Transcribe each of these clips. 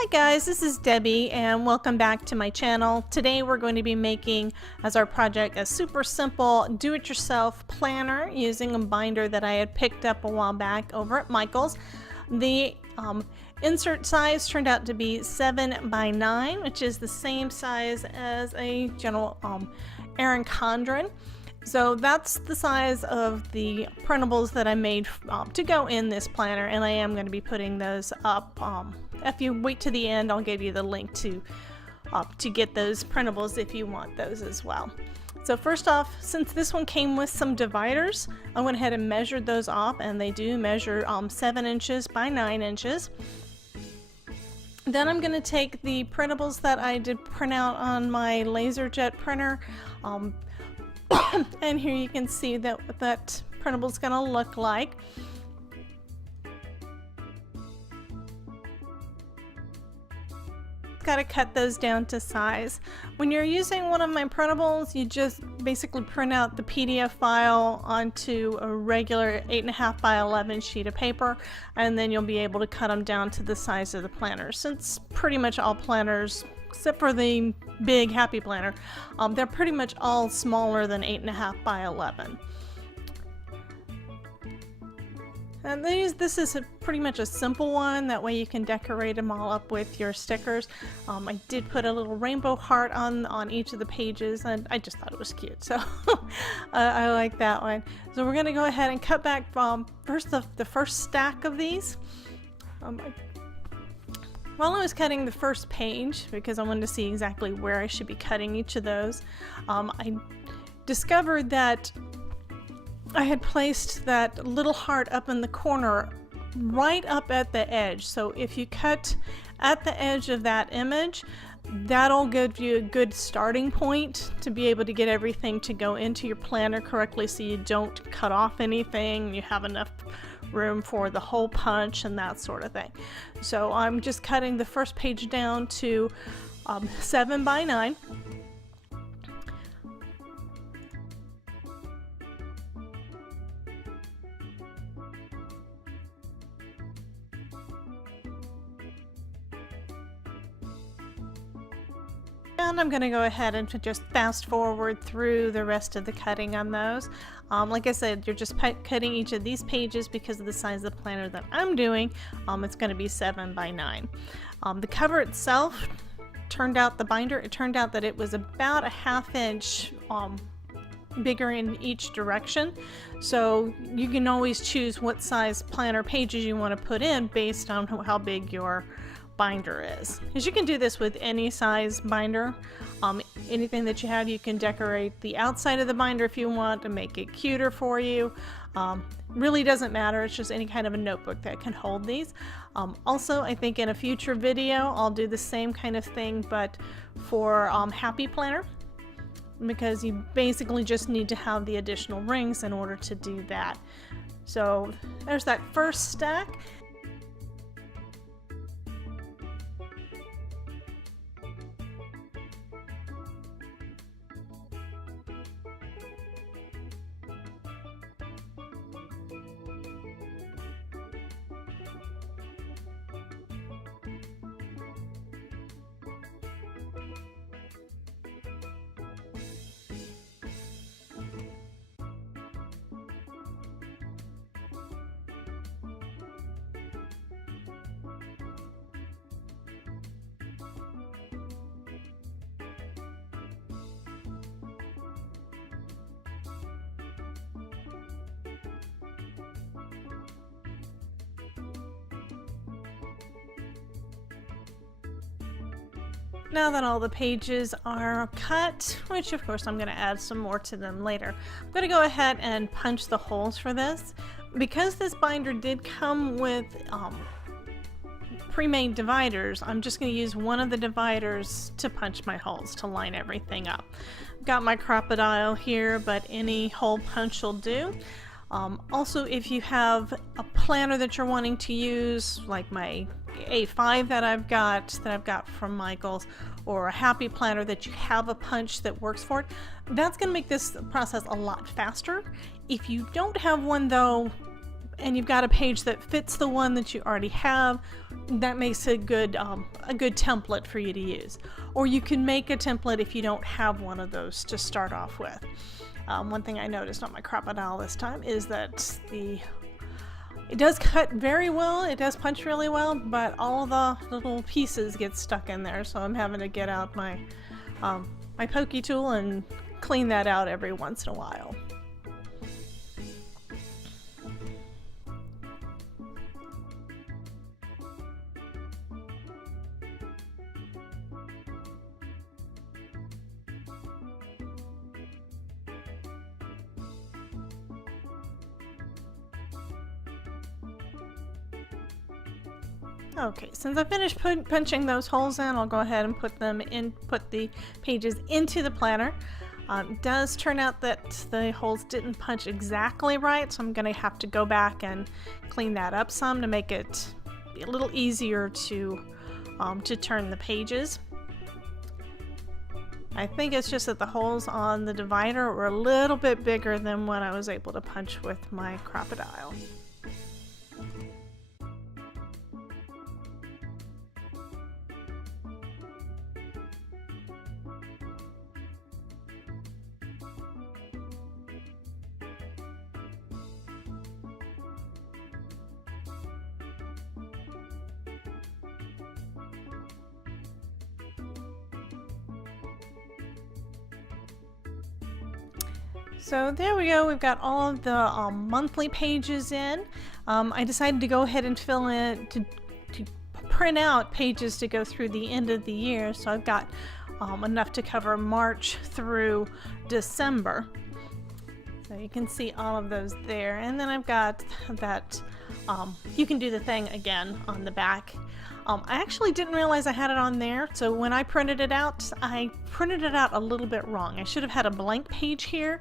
Hi guys, this is Debbie and welcome back to my channel. Today we're going to be making as our project a super simple do-it-yourself planner using a binder that I had picked up a while back over at Michael's. The insert size turned out to be 7 by 9, which is the same size as a general Erin Condren. So that's the size of the printables that I made to go in this planner, and I am going to be putting those up. If you wait to the end, I'll give you the link to get those printables if you want those as well. So first off, since this one came with some dividers, I went ahead and measured those off, and they do measure 7 inches by 9 inches. Then I'm going to take the printables that I did print out on my LaserJet printer. And here you can see what that printable is going to look like. Got to cut those down to size. When you're using one of my printables, you just basically print out the PDF file onto a regular 8.5 by 11 sheet of paper, and then you'll be able to cut them down to the size of the planner. Since pretty much all planners, except for the big Happy Planner, they're pretty much all smaller than 8.5 by 11. And this is pretty much a simple one, that way you can decorate them all up with your stickers. I did put a little rainbow heart on each of the pages, and I just thought it was cute, so I like that one. So we're going to go ahead and cut back first the first stack of these. While I was cutting the first page, because I wanted to see exactly where I should be cutting each of those, I discovered that I had placed that little heart up in the corner right up at the edge. So if you cut at the edge of that image, that'll give you a good starting point to be able to get everything to go into your planner correctly, so you don't cut off anything, you have enough room for the hole punch and that sort of thing. So I'm just cutting the first page down to 7 by 9. And I'm going to go ahead and just fast forward through the rest of the cutting on those. Like I said, you're just cutting each of these pages because of the size of the planner that I'm doing. It's going to be 7 by 9. The cover itself turned out, the binder, it turned out that it was about a 1/2 inch bigger in each direction. So you can always choose what size planner pages you want to put in based on how big your binder is. Because you can do this with any size binder. Anything that you have, you can decorate the outside of the binder if you want to make it cuter for you. Really doesn't matter, it's just any kind of a notebook that can hold these. Also, I think in a future video I'll do the same kind of thing, but for Happy Planner, because you basically just need to have the additional rings in order to do that. So there's that first stack. Now that all the pages are cut, which of course I'm going to add some more to them later, I'm going to go ahead and punch the holes for this. Because this binder did come with pre-made dividers, I'm just going to use one of the dividers to punch my holes to line everything up. I've got my Crop-A-Dile here, but any hole punch will do. Also, if you have a planner that you're wanting to use, like my A5 that I've got from Michael's, or a Happy Planner that you have a punch that works for it, that's going to make this process a lot faster. If you don't have one though, and you've got a page that fits the one that you already have, that makes a good template for you to use. Or you can make a template if you don't have one of those to start off with. One thing I noticed on my Crop-A-Dile this time is that it does cut very well, it does punch really well, but all the little pieces get stuck in there, so I'm having to get out my my pokey tool and clean that out every once in a while. Okay, since I finished punching those holes in, I'll go ahead and put the pages into the planner. It does turn out that the holes didn't punch exactly right, so I'm going to have to go back and clean that up some to make it a little easier to turn the pages. I think it's just that the holes on the divider were a little bit bigger than what I was able to punch with my Crop-A-Dile. So there we go, we've got all of the monthly pages in. I decided to go ahead and fill in, to print out pages to go through the end of the year, so I've got enough to cover March through December. So you can see all of those there, and then I've got that, you can do the thing again on the back. I actually didn't realize I had it on there, so when I printed it out, I printed it out a little bit wrong. I should have had a blank page here,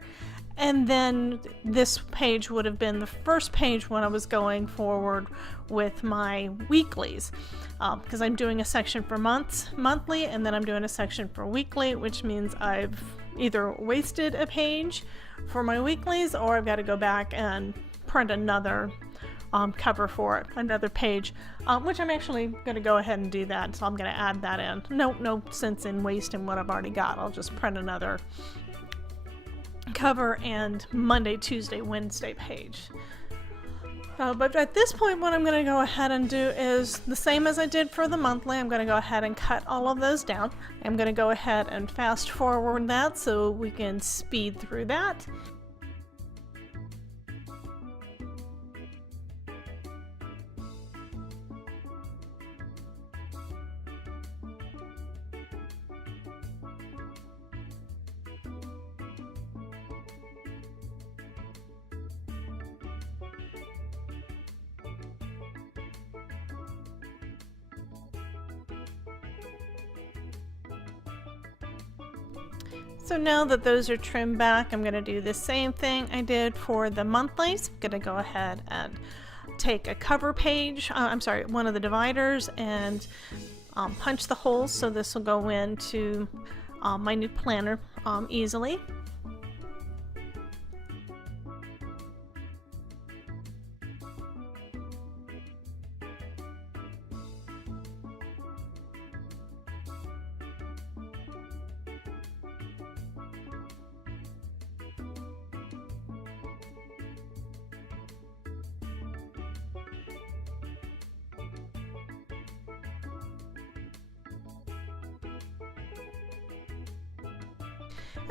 and then this page would have been the first page when I was going forward with my weeklies, because I'm doing a section for monthly, and then I'm doing a section for weekly, which means I've either wasted a page for my weeklies, or I've got to go back and print another cover for it, another page, which I'm actually going to go ahead and do that, so I'm going to add that in. No sense in wasting what I've already got. I'll just print another cover and Monday, Tuesday, Wednesday page. But at this point, what I'm going to go ahead and do is the same as I did for the monthly. I'm going to go ahead and cut all of those down. I'm going to go ahead and fast forward that so we can speed through that. So now that those are trimmed back, I'm going to do the same thing I did for the monthlies. I'm going to go ahead and take a cover page, one of the dividers, and punch the holes so this will go into my new planner easily.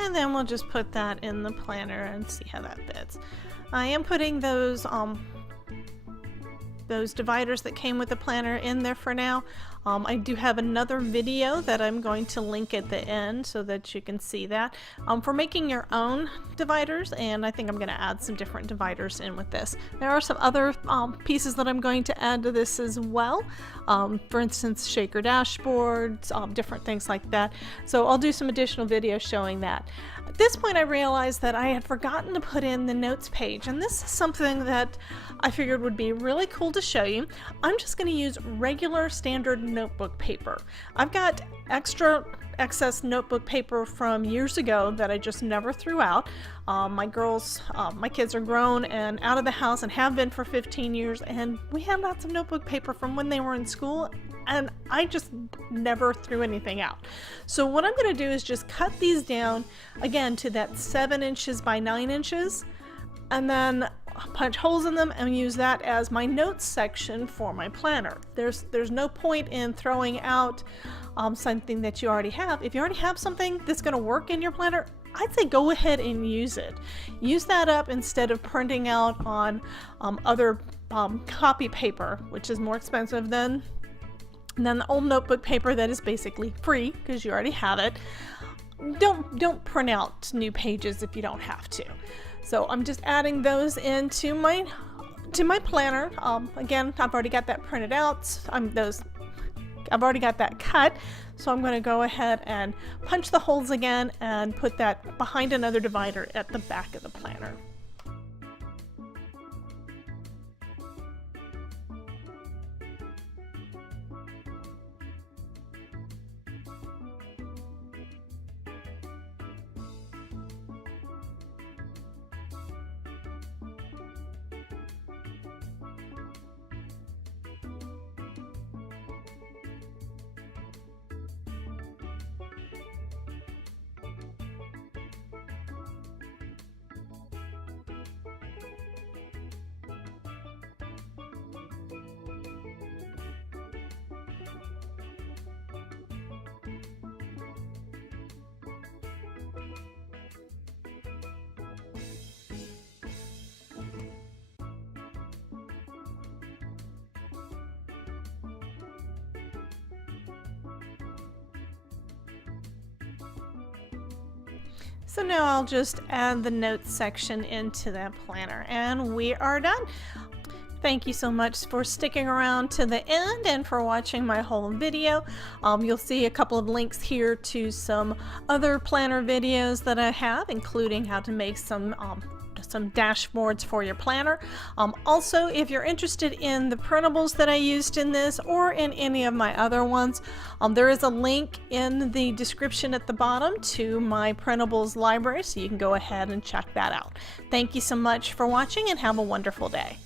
And then we'll just put that in the planner and see how that fits. I am putting those dividers that came with the planner in there for now. I do have another video that I'm going to link at the end so that you can see that for making your own dividers, and I think I'm going to add some different dividers in with this. There are some other pieces that I'm going to add to this as well, for instance shaker dashboards, different things like that, so I'll do some additional videos showing that. At this point I realized that I had forgotten to put in the notes page, and this is something that I figured would be really cool to show you. I'm just going to use regular standard notebook paper. I've got excess notebook paper from years ago that I just never threw out. My kids are grown and out of the house and have been for 15 years, and we had lots of notebook paper from when they were in school, and I just never threw anything out. So what I'm going to do is just cut these down again to that 7 inches by 9 inches, and then punch holes in them and use that as my notes section for my planner. There's no point in throwing out something that you already have. If you already have something that's going to work in your planner, I'd say go ahead and use it. Use that up instead of printing out on other copy paper, which is more expensive than the old notebook paper that is basically free because you already have it. Don't print out new pages if you don't have to. So I'm just adding those into my planner. Again, I've already got that printed out. I've already got that cut. So I'm going to go ahead and punch the holes again and put that behind another divider at the back of the planner. So now I'll just add the notes section into that planner and we are done. Thank you so much for sticking around to the end and for watching my whole video. You'll see a couple of links here to some other planner videos that I have, including how to make some dashboards for your planner. Also, if you're interested in the printables that I used in this or in any of my other ones, there is a link in the description at the bottom to my printables library, so you can go ahead and check that out. Thank you so much for watching and have a wonderful day.